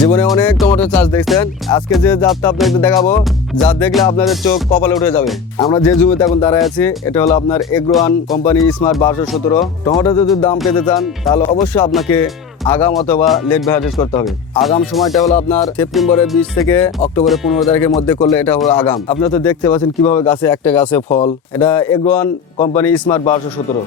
জীবনে অনেক টমেটো চাষ দেখছেন। আজকে যে জাতটা আপনাকে দেখাবো, যা দেখলে আপনাদের চোখ কপালে উঠে যাবে। আমরা যে জমিতে এখন দাঁড়ায় আছি, এটা হলো আপনার এগ্রোয়ান কোম্পানি স্মার্ট বারোশো সতেরো। টমেটো যদি দাম পেতে চান, তাহলে অবশ্যই আপনাকে আগাম অথবা লেট ভ্যারাইটিস করতে হবে। আগাম সময়টা হলো আপনার সেপ্টেম্বরের বিশ থেকে অক্টোবরের পনেরো তারিখের মধ্যে করলে এটা হলো আগাম। আপনারা তো দেখতে পাচ্ছেন কীভাবে গাছে একটা গাছে ফল। এটা এগ্রোয়ান কোম্পানি স্মার্ট বারোশো সতেরো।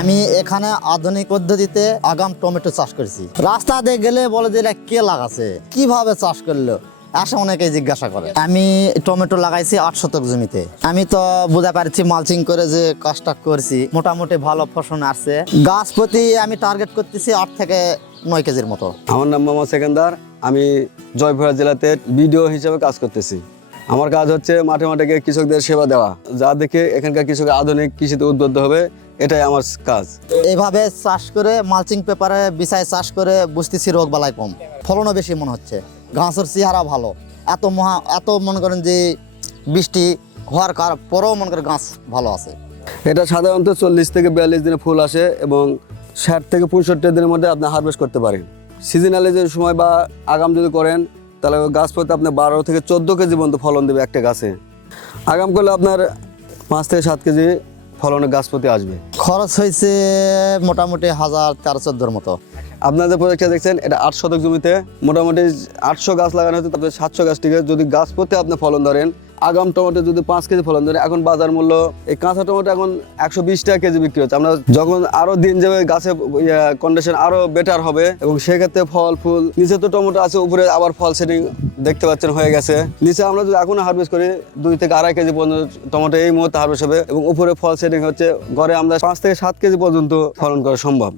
আমি এখানে আধুনিক পদ্ধতিতে আগাম টমেটো চাষ করেছি। রাস্তা দিয়ে গেলে বলে যে এটা কে লাগাছে? কীভাবে চাষ করল? আসে অনেকেই জিজ্ঞাসা করে। আমি টমেটো লাগাইছি আট শতক জমিতে। আমি তো বুঝা পারছি মালচিং করে যে কাজটা করছি, মোটামুটি ভালো ফসল আসছে। গাছ প্রতি আমি টার্গেট করতেছি আট থেকে নয় কেজির মতো। আমার নাম মোহাম্মদ সেকেন্দার, আমি জয়পুরা জেলাতে বিডিও হিসেবে কাজ করতেছি। আমার কাজ হচ্ছে মাঠে মাঠে গিয়ে কৃষকদের সেবা দেওয়া। যা দেখে এখানকার কৃষক আধুনিক কৃষিতে উদ্বুদ্ধ হবে এটাই আমার কাজ। এইভাবে চাষ করে মালচিং পেপারে বিছায় চাষ করে বুঝতেছি রোগ বালাই কম। ফলনও বেশি মনে হচ্ছে। ঘাসের চেহারা ভালো। এত মহা এত মনে করেন যে বৃষ্টি হওয়ার কার পরেও মনে করেন গাছ ভালো আছে। এটা সাধারণত চল্লিশ থেকে বিয়াল্লিশ দিনে ফুল আসে এবং ষাট থেকে পঁয়ষট্টি দিনের মধ্যে আপনি হারভেস্ট করতে পারেন। সিজনালি যে সময় বা আগাম যদি করেন তাহলে গাছ প্রতি আপনার বারো থেকে চোদ্দ কেজি পর্যন্ত ফলন দেবে একটা গাছে। আগাম করলে আপনার পাঁচ থেকে সাত কেজি ফলনের গাছ প্রতি আসবে। খরচ হয়েছে মোটামুটি হাজার তেরো চোদ্দোর মতো। আপনাদের প্রজেক্টটা দেখছেন এটা আট শতক জমিতে মোটামুটি আটশো গাছ লাগানো হচ্ছে তারপরে সাতশো গাছটিকে যদি গাছ প্রতি আপনি ফলন ধরেন আগাম টমেটো যদি পাঁচ কেজি ফলন ধরে, এখন বাজার মূল্য, এই কাঁচা টমেটো এখন একশো বিশ টাকা কেজি বিক্রি হচ্ছে। আমরা যখন আরও দিন যাবে গাছে কন্ডিশন আরও বেটার হবে, এবং সেক্ষেত্রে ফল, ফুল, নিচে তো টমেটো আছে, উপরে আবার ফল সেটিং দেখতে পাচ্ছেন, হয়ে গেছে। নিচে আমরা যদি এখন হারভেস্ট করি, দুই থেকে আড়াই কেজি পর্যন্ত টমেটো এই মুহূর্তে হারভেস্ট হবে, এবং উপরে ফল সেটিং হচ্ছে, ঘরে আমরা পাঁচ থেকে সাত কেজি পর্যন্ত ফলন করা সম্ভব।